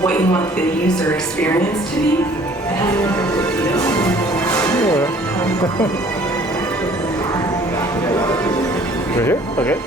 what you want the user experience to be. Right here? Okay.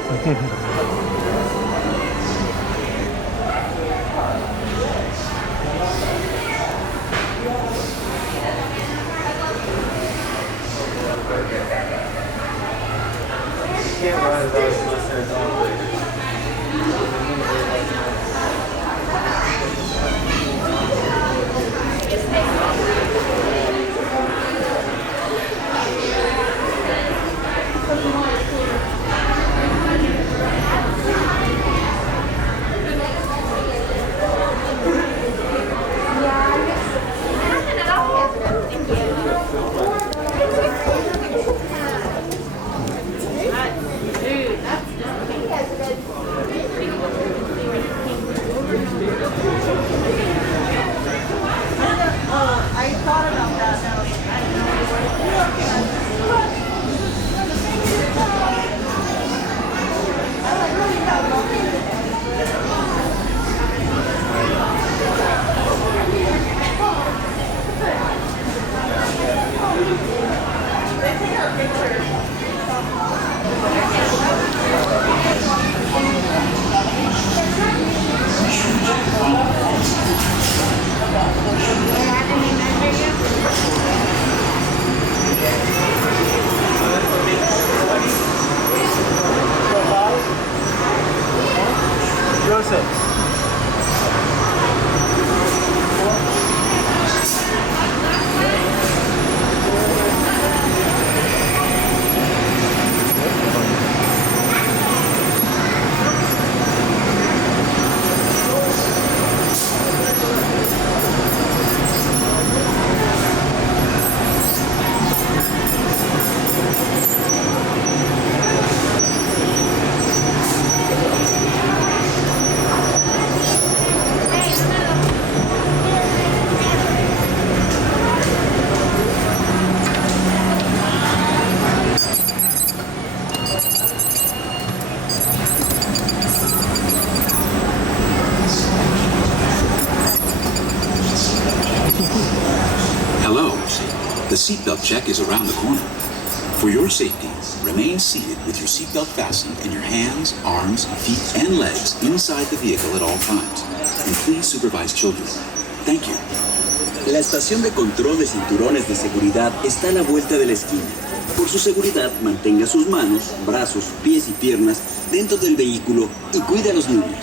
The seatbelt check is around the corner. For your safety, remain seated with your seatbelt fastened and your hands, arms, feet, and legs inside the vehicle at all times. And please supervise children. Thank you. La estación de control de cinturones de seguridad está a la vuelta de la esquina. Por su seguridad, mantenga sus manos, brazos, pies y piernas dentro del vehículo y cuide a los niños.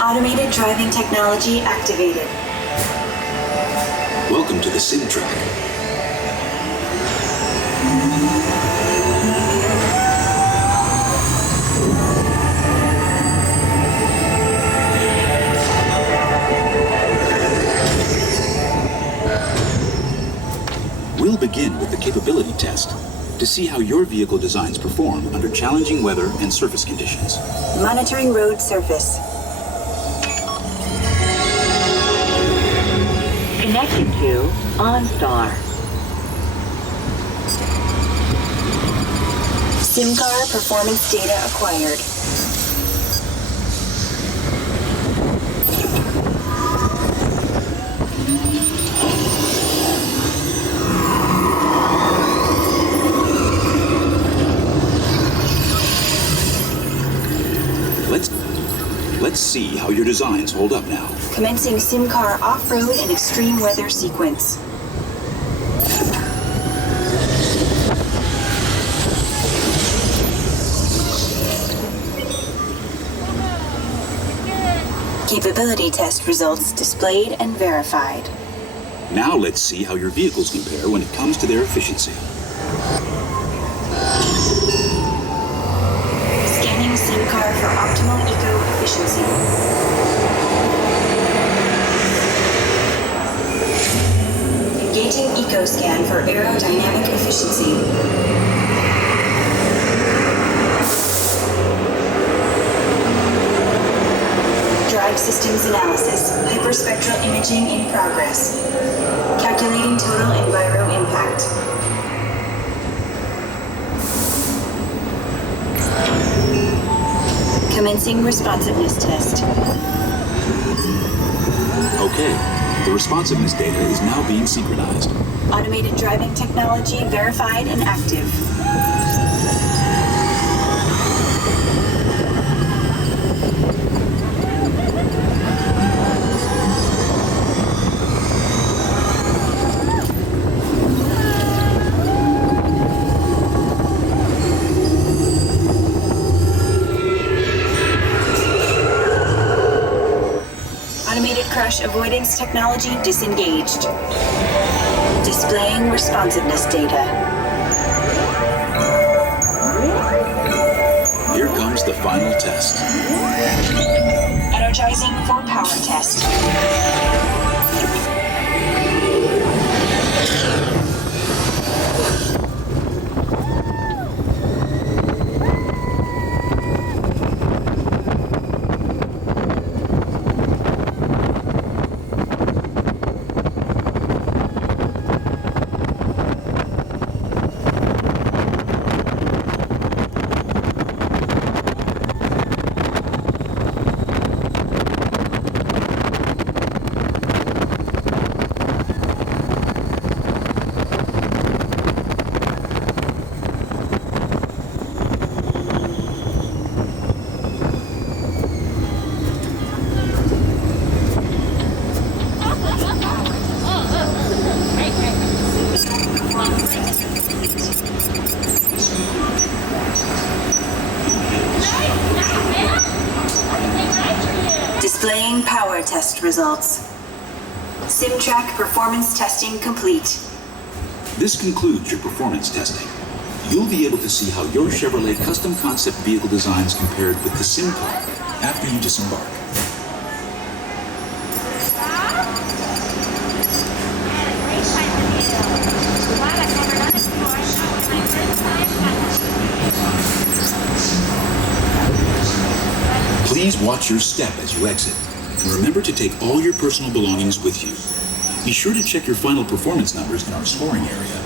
Automated driving technology activated. Welcome to the sim track. We'll begin with the capability test to see how your vehicle designs perform under challenging weather and surface conditions. Monitoring road surface. Connecting to OnStar. SIMCAR performance data acquired. Let's see how your designs hold up now. Commencing SIMCAR off-road and extreme weather sequence. Capability test results displayed and verified. Now let's see how your vehicles compare when it comes to their efficiency. Scanning SIMCAR for optimal eco-efficiency. Engaging EcoScan for aerodynamic efficiency. Drive systems analysis. Hyperspectral imaging in progress. Calculating total enviro impact. Commencing responsiveness test. Okay, the responsiveness data is now being synchronized. Automated driving technology verified and active. Automated crash avoidance technology disengaged. Displaying responsiveness data. Here comes the final test. Energizing for power test. Displaying power test results. SimTrack performance testing complete. This concludes your performance testing. You'll be able to see how your Chevrolet custom concept vehicle designs compared with the sim car after you disembark. Please watch your step as you exit, and remember to take all your personal belongings with you. Be sure to check your final performance numbers in our scoring area.